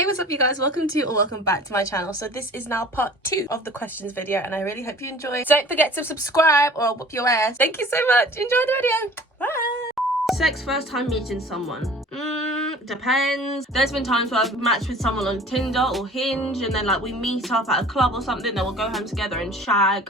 Hey, what's up you guys? Welcome to or welcome back to my channel. So this is now part 2 of the questions video and I really hope you enjoy. Don't forget to subscribe or I'll whoop your ass. Thank you so much. Enjoy the video. Bye. Sex first time meeting someone. Depends. There's been times where I've matched with someone on Tinder or Hinge and then like we meet up at a club or something, then we'll go home together and shag.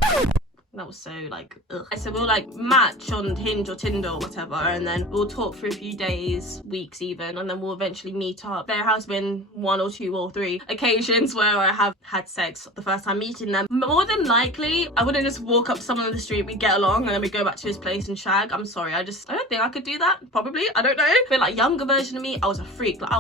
That was so like ugh. So we'll like match on Hinge or Tinder or whatever, and then we'll talk for a few days, weeks even, and then we'll eventually meet up. There has been 1 or 2 or 3 occasions where I have had sex the first time meeting them. More than likely I wouldn't just walk up to someone on the street, we get along, and then we go back to his place and shag. I'm sorry, I don't think I could do that. Probably, I don't know. But like younger version of me, I was a freak. Like I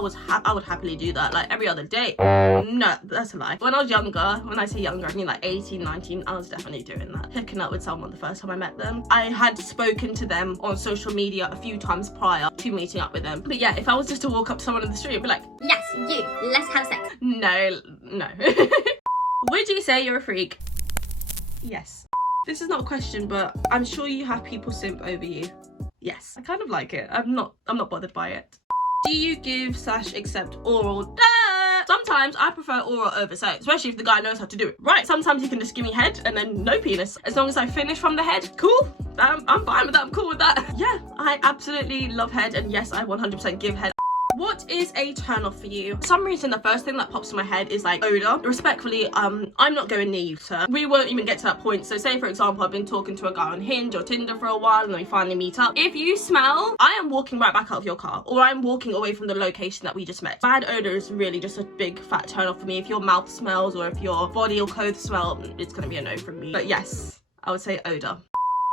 would happily do that like every other day. No, that's a lie. When I was younger, when I say younger I mean like 18, 19, I was definitely doing that. Hooking up with someone the first time I met them. I had spoken to them on social media a few times prior to meeting up with them. But yeah, if I was just to walk up to someone in the street, I'd be like, yes, you, let's have sex. No. Would you say you're a freak? Yes. This is not a question, but I'm sure you have people simp over you. Yes. I kind of like it. I'm not bothered by it. Do you give / accept oral? Sometimes I prefer oral over sex, especially if the guy knows how to do it right. Sometimes he can just give me head and then no penis. As long as I finish from the head, cool. I'm fine with that. I'm cool with that. Yeah, I absolutely love head, and yes, I 100% give head. What is a turn off for you? For some reason, the first thing that pops in my head is like odor. Respectfully, I'm not going near you, sir. We won't even get to that point. So say for example, I've been talking to a guy on Hinge or Tinder for a while and then we finally meet up. If you smell, I am walking right back out of your car, or I'm walking away from the location that we just met. Bad odor is really just a big fat turn off for me. If your mouth smells or if your body or clothes smell, it's gonna be a no from me. But yes, I would say odor.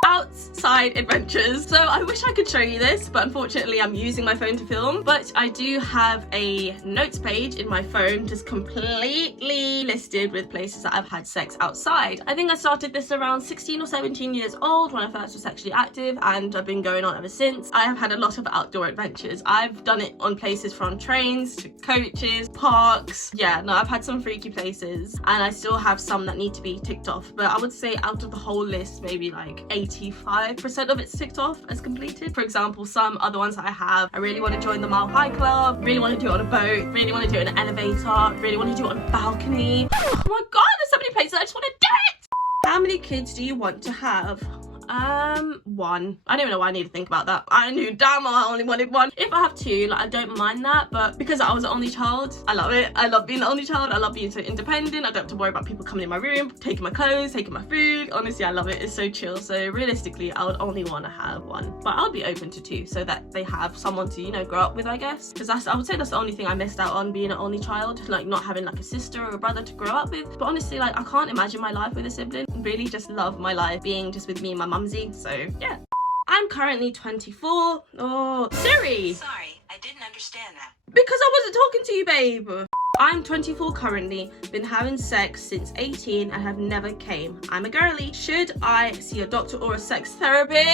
Outside adventures. So I wish I could show you this, but unfortunately I'm using my phone to film. But I do have a notes page in my phone just completely listed with places that I've had sex outside. I think I started this around 16 or 17 years old when I first was sexually active, and I've been going on ever since. I have had a lot of outdoor adventures. I've done it on places from trains to coaches, parks. Yeah, no, I've had some freaky places, and I still have some that need to be ticked off. But I would say out of the whole list, maybe like 85% of it's ticked off as completed. For example, some other ones that I have, I really want to join the Mile High Club, really want to do it on a boat, really want to do it in an elevator, really want to do it on a balcony. Oh my god, there's so many places I just want to do it! How many kids do you want to have? 1. I don't even know why I need to think about that. I knew damn well I only wanted 1. If I have 2, like I don't mind that, but because I was the only child, I love it. I love being the only child. I love being so independent. I don't have to worry about people coming in my room, taking my clothes, taking my food. Honestly, I love it. It's so chill. So realistically, I would only want to have 1, but I'll be open to 2 so that they have someone to, you know, grow up with, I guess. Because I would say that's the only thing I missed out on, being an only child, like not having like a sister or a brother to grow up with. But honestly, like I can't imagine my life with a sibling. Really just love my life being just with me and my mumsy. So yeah. I'm currently 24. Oh, Siri! Sorry, I didn't understand that. Because I wasn't talking to you, babe. I'm 24 currently, been having sex since 18 and have never came. I'm a girly. Should I see a doctor or a sex therapist? It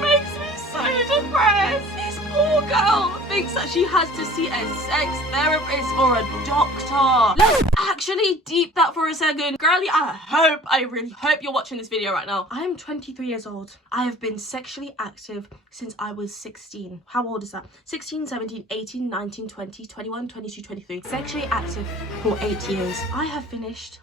makes me so depressed. This poor girl thinks that she has to see a sex therapist or a doctor. Let's actually deep that for a second. Girlie, I really hope you're watching this video right now. I am 23 years old. I have been sexually active since I was 16. How old is that? 16, 17, 18, 19, 20, 21, 22, 23. Sexually active for 8 years. I have finished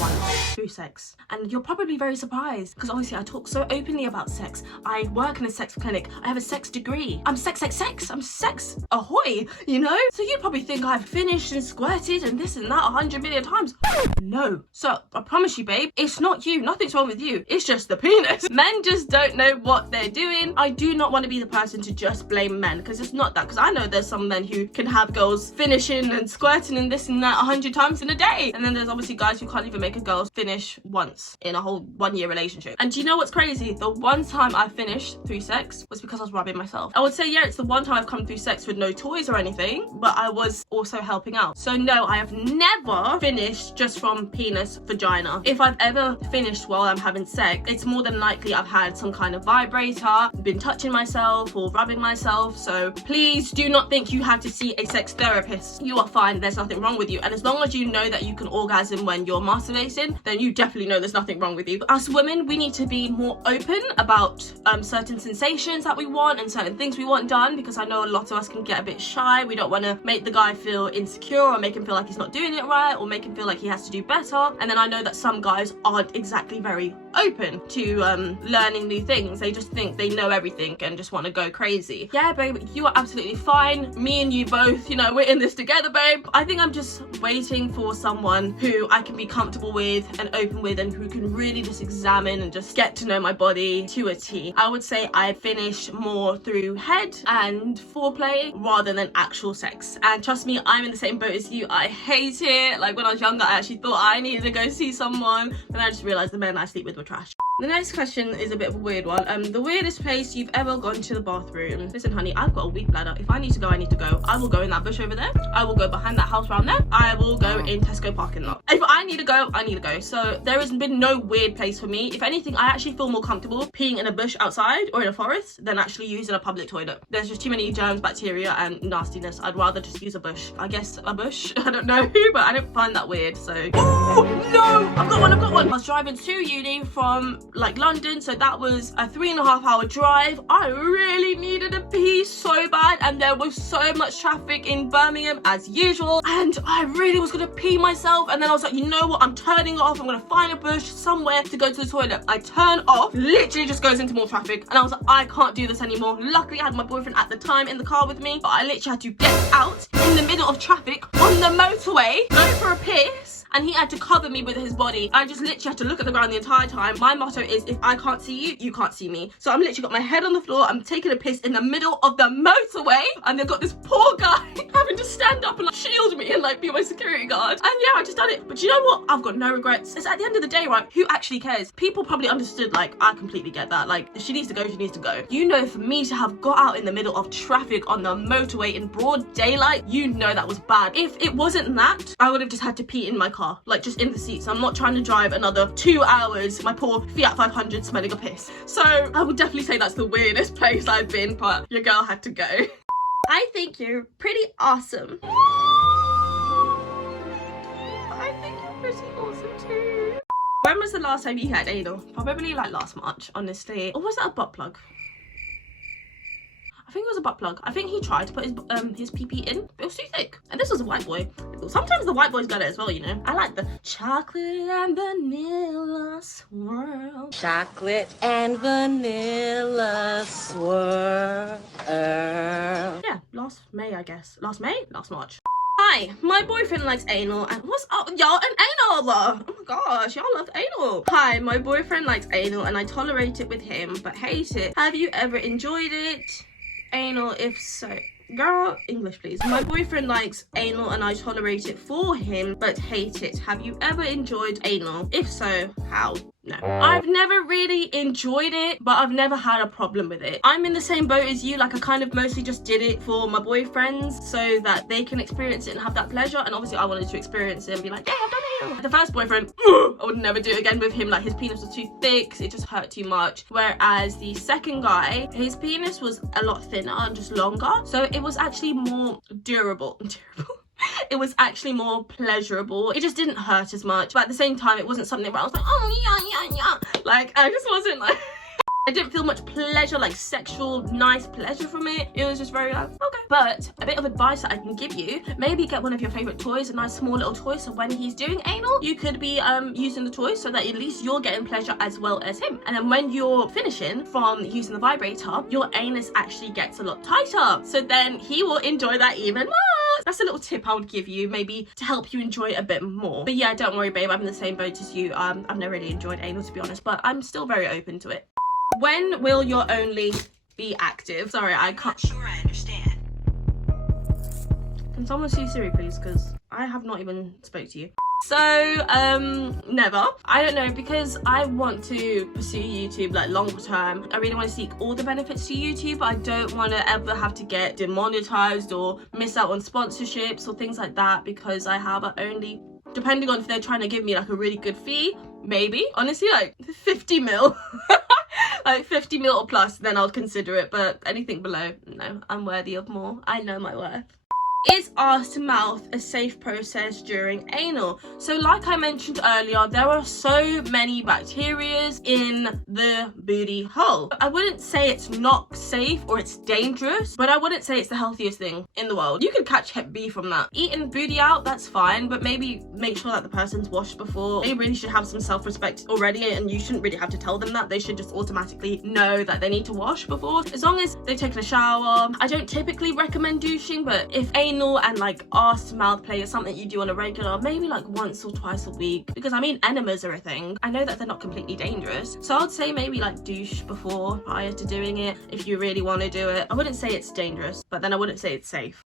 once through sex, and you're probably very surprised because obviously I talk so openly about sex. I work in a sex clinic. I have a sex degree. I'm sex. I'm sex ahoy, you know? So you'd probably think I've finished and squirted and this and that 100 million times. No. So I promise you, babe, it's not you. Nothing's wrong with you. It's just the penis. Men just don't know what they're doing. I do not want to be the person to just blame men, because it's not that. Because I know there's some men who can have girls finishing and squirting and this and that 100 times in a day, and then there's obviously guys who can't even make a girl finish once in a whole 1-year relationship. And do you know what's crazy? The one time I finished through sex was because I was rubbing myself. I would say, yeah, it's the one time I've come through sex with no toys or anything, but I was also helping out. So no, I have never finished just from penis, vagina. If I've ever finished while I'm having sex, it's more than likely I've had some kind of vibrator, been touching myself or rubbing myself. So please do not think you have to see a sex therapist. You are fine. There's nothing wrong with you. And as long as you know that you can orgasm when you're masturbating, piercing, then you definitely know there's nothing wrong with you. But us women, we need to be more open about certain sensations that we want and certain things we want done, because I know a lot of us can get a bit shy. We don't want to make the guy feel insecure or make him feel like he's not doing it right or make him feel like he has to do better. And then I know that some guys aren't exactly very open to learning new things. They just think they know everything and just want to go crazy. Yeah, babe, you are absolutely fine. Me and you both, you know, we're in this together, babe. I think I'm just waiting for someone who I can be comfortable with and open with, and who can really just examine and just get to know my body to a T. I would say I finish more through head and foreplay rather than actual sex. And trust me, I'm in the same boat as you. I hate it. Like, when I was younger, I actually thought I needed to go see someone, and I just realized the men I sleep with were trash. The next question is a bit of a weird one. The weirdest place you've ever gone to the bathroom. Listen, honey, I've got a weak bladder. If I need to go, I need to go. I will go in that bush over there. I will go behind that house round there. I will go in Tesco parking lot. If I need to go, I need to go. So there has been no weird place for me. If anything, I actually feel more comfortable peeing in a bush outside or in a forest than actually using a public toilet. There's just too many germs, bacteria and nastiness. I'd rather just use a bush. I guess a bush. I don't know, but I don't find that weird. So, oh no, I've got one. I was driving to uni from like London, so that was a 3.5 hour drive. I really needed a pee so bad, and there was so much traffic in Birmingham as usual, and I really was gonna pee myself. And then I was like, you know what, I'm turning off. I'm gonna find a bush somewhere to go to the toilet. I turn off, literally just goes into more traffic, and I was like, I can't do this anymore. Luckily I had my boyfriend at the time in the car with me, but I literally had to get out in the middle of traffic on the motorway, go for a piss, and he had to cover me with his body. I just literally had to look at the ground the entire time. My motto is, if I can't see you, you can't see me. So I'm literally got my head on the floor, I'm taking a piss in the middle of the motorway, and they've got this poor guy having to stand up and like shield me and like be my security guard. And yeah, I just done it. But you know what? I've got no regrets. It's at the end of the day, right? Who actually cares? People probably understood, like, I completely get that. Like, if she needs to go, she needs to go. You know, for me to have got out in the middle of traffic on the motorway in broad daylight, you know that was bad. If it wasn't that, I would have just had to pee in my car, like just in the seats. I'm not trying to drive another 2 hours, my poor Fiat 500 smelling a piss. So I would definitely say that's the weirdest place I've been, but your girl had to go. I think you're pretty awesome. I think you're pretty awesome too. When was the last time you had anal? Probably like last March, honestly. Or was that a butt plug? I think it was a butt plug. I think he tried to put his pee in, but it was too thick. And this was a white boy. Sometimes the white boys got it as well, you know. I like the chocolate and vanilla swirl. Chocolate and vanilla swirl. Yeah, last May, I guess. Last May? Last March. Hi, my boyfriend likes anal, and what's up, y'all, and anal? Oh my gosh, y'all love anal. Hi, my boyfriend likes anal, and I tolerate it with him, but hate it. Have you ever enjoyed it? Anal, if so. Girl, English please. My boyfriend likes anal and I tolerate it for him, but hate it. Have you ever enjoyed anal? If so, how? No. I've never really enjoyed it, but I've never had a problem with it. I'm in the same boat as you. Like, I kind of mostly just did it for my boyfriends so that they can experience it and have that pleasure. And obviously I wanted to experience it and be like, yeah, I've done it. The first boyfriend, I would never do it again with him. Like, his penis was too thick, it just hurt too much. Whereas the second guy, his penis was a lot thinner and just longer, so it was actually more durable. It was actually more pleasurable. It just didn't hurt as much, but at the same time it wasn't something where I was like, oh yeah. Like, I just wasn't like I didn't feel much pleasure, like sexual nice pleasure from it. It was just very like, okay. But a bit of advice that I can give you, maybe get one of your favorite toys, a nice small little toy, so when he's doing anal, you could be using the toy so that at least you're getting pleasure as well as him. And then when you're finishing from using the vibrator, your anus actually gets a lot tighter, so then he will enjoy that even more. That's a little tip I would give you, maybe to help you enjoy it a bit more. But yeah, don't worry babe, I'm in the same boat as you. I've never really enjoyed anal, to be honest, but I'm still very open to it. When will your Only be active? Sorry, I can't. Sure, I understand. Can someone see Siri please, because I have not even spoke to you. So never. I don't know, because I want to pursue YouTube like long term. I really want to seek all the benefits to YouTube. I don't want to ever have to get demonetized or miss out on sponsorships or things like that, because I have a Only, depending on if they're trying to give me like a really good fee, maybe, honestly, like 50 mil. Like 50 mil or plus, then I'll consider it, but anything below, no, I'm worthy of more. I know my worth. Is arse to mouth a safe process during anal? So like I mentioned earlier, there are so many bacteria in the booty hole. I wouldn't say it's not safe or it's dangerous, but I wouldn't say it's the healthiest thing in the world. You could catch Hep B from that. Eating booty out, that's fine, but maybe make sure that the person's washed before. They really should have some self-respect already, and you shouldn't really have to tell them that. They should just automatically know that they need to wash before, as long as they've taken a shower. I don't typically recommend douching, but if anal and like arse to mouth play is something you do on a regular, maybe like once or twice a week, because I mean enemas are a thing. I know that they're not completely dangerous, so I'd say maybe like douche before, prior to doing it, if you really want to do it. I wouldn't say it's dangerous, but then I wouldn't say it's safe.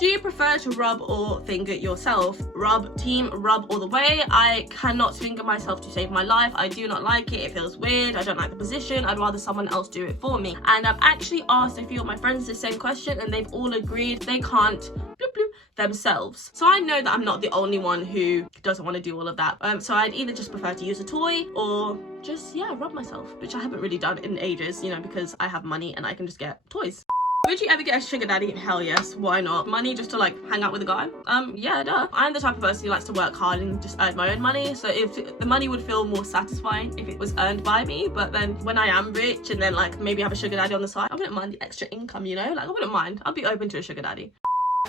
Do you prefer to rub or finger yourself? Rub, team rub all the way. I cannot finger myself to save my life. I do not like it. It feels weird. I don't like the position. I'd rather someone else do it for me. And I've actually asked a few of my friends the same question, and they've all agreed they can't bloop, bloop, themselves. So I know that I'm not the only one who doesn't want to do all of that. So I'd either just prefer to use a toy or just, yeah, rub myself, which I haven't really done in ages, you know, because I have money and I can just get toys. Would you ever get a sugar daddy? Hell yes, why not? Money just to like hang out with a guy? Yeah, duh. I'm the type of person who likes to work hard and just earn my own money, so if the money would feel more satisfying if it was earned by me. But then when I am rich and then like maybe have a sugar daddy on the side, I wouldn't mind the extra income, you know? Like I wouldn't mind. I'd be open to a sugar daddy.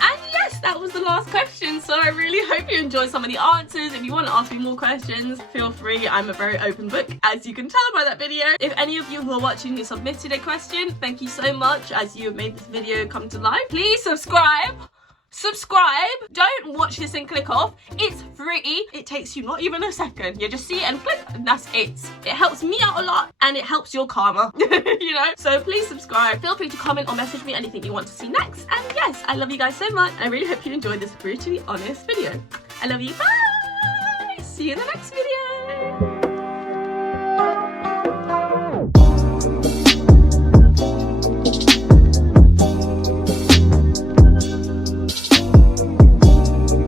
And yes, that was the last question, so I really hope you enjoyed some of the answers. If you want to ask me more questions, feel free. I'm a very open book, as you can tell by that video. If any of you who are watching who submitted a question, thank you so much, as you have made this video come to life. Please subscribe. Don't watch this and click off. It's free. It takes you not even a second. You just see it and click, and that's it. It helps me out a lot and it helps your karma. You know, so please subscribe. Feel free to comment or message me anything you want to see next. And yes, I love you guys so much. I really hope you enjoyed this brutally honest video. I love you. Bye. See you in the next video.